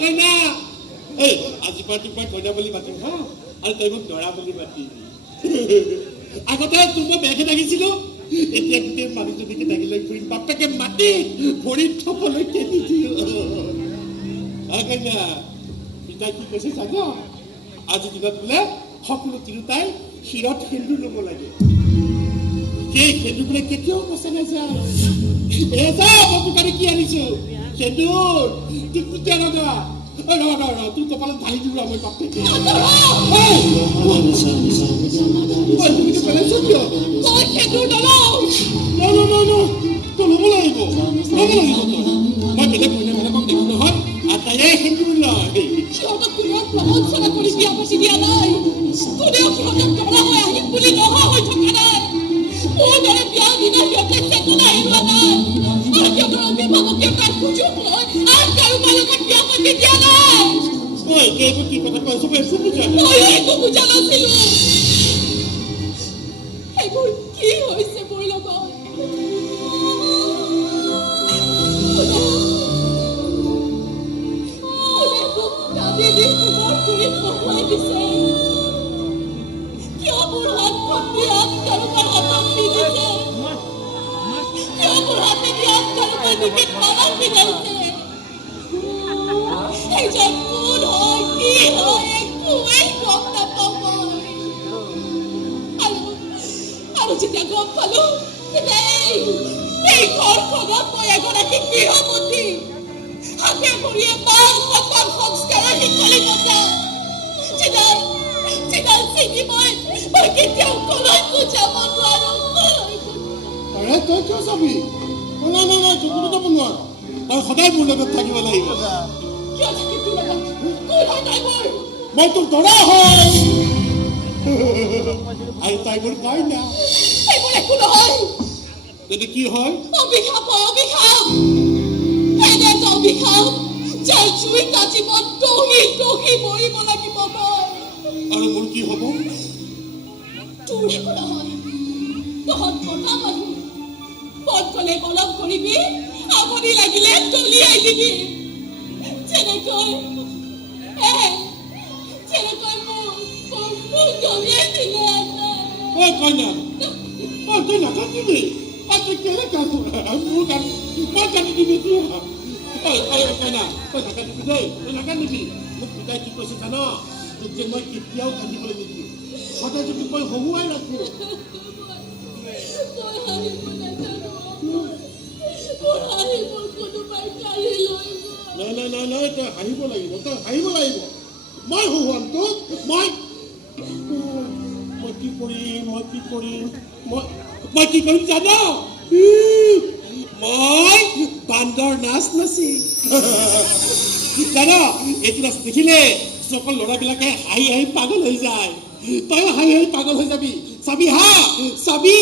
কইনা এই আজি পৰা তোক মই কইনা বুলি মাতিম হা আৰু তই মোক দৰা বুলি মাতিবি আগতে তোক মই বেয়াকে থাকিছিলো এতিয়া গোটেই মানুহজনীকে দাগি লৈ ফুৰিম বাপেকে মাতি ভৰিত থবলৈ কেনি দিওঁ কইনা পিতাই কি কৈছে জান আজি দিনত বোলে সকলো তিৰোতাই শিৰত সেন্দুৰ ল'ব লাগে সেই সেন্দুৰ বোলে কেতিয়াও পচা নাযায় যা মই দোকানে কি আনিছো সেন্দুৰ টিকটিকিয়া লগা তুই কপালত ঢালি দিওঁ মই বাপেকে তুমি পেলাইছ কিয় মই সেন্দুৰ নলওঁ তই ল'ব লাগিব মই বেলেগ মহিলা বেলেগক দেখো নহয় আৰু তাইয়ে সেন্দুৰ লয় সিহঁতক কোনেও প্ৰবঞ্চনা কৰি বিয়া পাতি দিয়া নাই কোনেও সিহঁতক দৰা হৈ আহিম বুলি নহা হৈ থকা নাই মোৰ দৰে বিয়া দিনা সিহঁতে চেতনা হেৰুৱা নাই আৰু সিহঁতৰ অভিভাৱকে তাৰ সুযোগ লৈ আৰু কাৰোবাৰ লগত বিয়া পাতি দিয়া নাই মই এইবোৰ কি কথা কৈছো মই একো বুজা নাছিলো এইবোৰ কি হৈছে মোৰ লগত আৰু যেতিয়া গম পালো এই ঘৰখনত মই এগৰাকী গৃহবতী হাতে ভৰিয়ে মান সন্মান সংস্কাৰৰ শিকলি বজাওঁ চিনাল চিনি মই কেতিয়াও কলৈকো যাব নোৱাৰো তই কিয় যাবি নাই চকুটো যাব নোৱাৰ তই সদায় মোৰ লগত থাকিব লাগিব কিয় থাকিম তোৰ লগত কোন হয় তাই মোৰ মই তোৰ দৰা হয় আৰু তাই মোৰ কইনা এইবোৰ একো নহয় যদি কি হয় অভিশাপ এনে এটা অভিশাপ যাৰ জুইত জীৱন দহি মৰিব লাগিব মই আৰু মোৰ কি হ'ব তোৰ একো নহয় তহঁত কথা মানুহ পথ গলে মলম কৰিবি আমনি লাগিলে দলিয়াই দিবি যেনেকৈ মোক দলিয়াই দিলে কইনা তই নাকান্দিবি তই কেলে মোৰ কান্দি দিবি কইনা তই নাকান্দিবি দেই তই নাকান্দিবি মোক পিতাই কি কৈছে জান তোক যে মই কেতিয়াও কান্দিবলৈ নিদিওঁ সদায় যদি মই হহুৱাই ৰাখো নাই তই হাঁহিব লাগিব মই হহুৱাম তোক মই কি কৰিম জান মই বান্দৰ নাচ নাচি জান এইটো নাচ দেখিলে সকল ল'ৰাবিলাকে হাঁহি পাগল হৈ যায় তইও হাঁহি পাগল হৈ যাবি চাবি হা চাবি